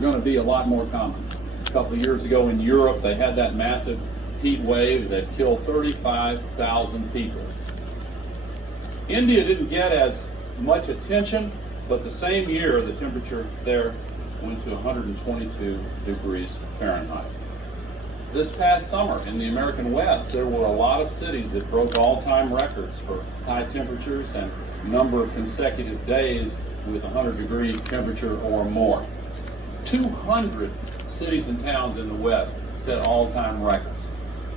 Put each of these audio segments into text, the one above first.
going to be a lot more common. A couple of years ago in Europe, they had that massive heat wave that killed 35,000 people. India didn't get as much attention, but the same year the temperature there went to 122 degrees Fahrenheit. This past summer in the American West, there were a lot of cities that broke all-time records for high temperatures and number of consecutive days with 100-degree temperature or more. 200 cities and towns in the West set all-time records.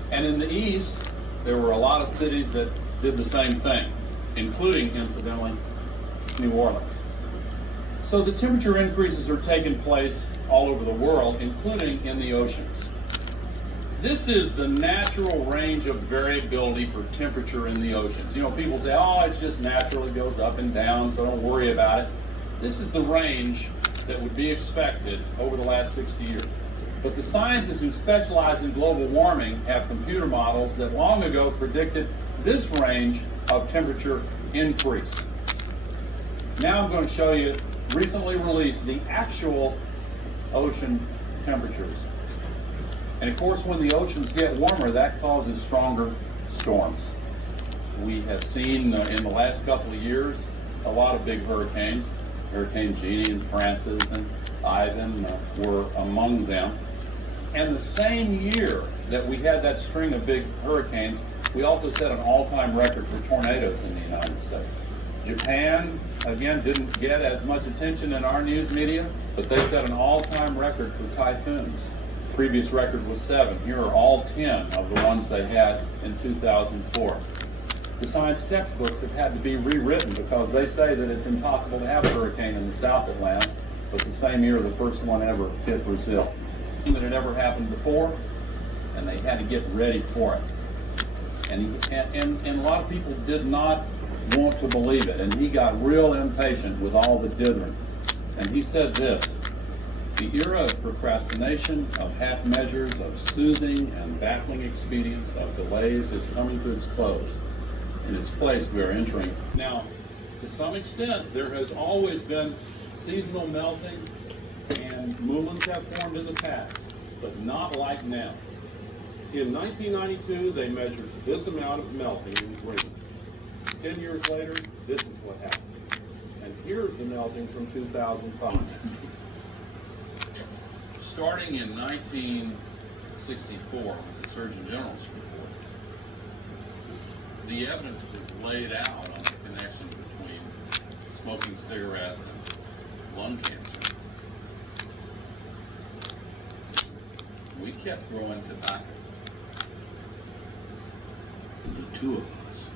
And in the East, there were a lot of cities that did the same thing, including, incidentally, New Orleans. So the temperature increases are taking place all over the world, including in the oceans. This is the natural range of variability for temperature in the oceans. You know, people say, oh, it's just natural, it goes up and down, so don't worry about it. This is the range that would be expected over the last 60 years. But the scientists who specialize in global warming have computer models that long ago predicted this range of temperature increase. Now I'm going to show you recently released the actual ocean temperatures. And of course, when the oceans get warmer, that causes stronger storms. We have seen in the last couple of years a lot of big hurricanes. Hurricane Jeannie and Francis and Ivan were among them. And the same year that we had that string of big hurricanes, we also set an all-time record for tornadoes in the United States. Japan, again, didn't get as much attention in our news media, but they set an all-time record for typhoons. Previous record was 7. Here are all 10 of the ones they had in 2004. The science textbooks have had to be rewritten because they say that it's impossible to have a hurricane in the South Atlantic, but the same year the first one ever hit Brazil. That had ever happened before, and they had to get ready for it. And a lot of people did not want to believe it, and he got real impatient with all the dithering. And he said this: the era of procrastination, of half measures, of soothing and baffling expedients, of delays is coming to its close. In its place, we are entering. Now, to some extent, there has always been seasonal melting, and moulins have formed in the past, but not like now. In 1992, they measured this amount of melting in Greenland. 10 years later, this is what happened. And here's the melting from 2005. Starting in 1964 with the Surgeon General's report, the evidence was laid out on the connection between smoking cigarettes and lung cancer. We kept growing tobacco. The two of us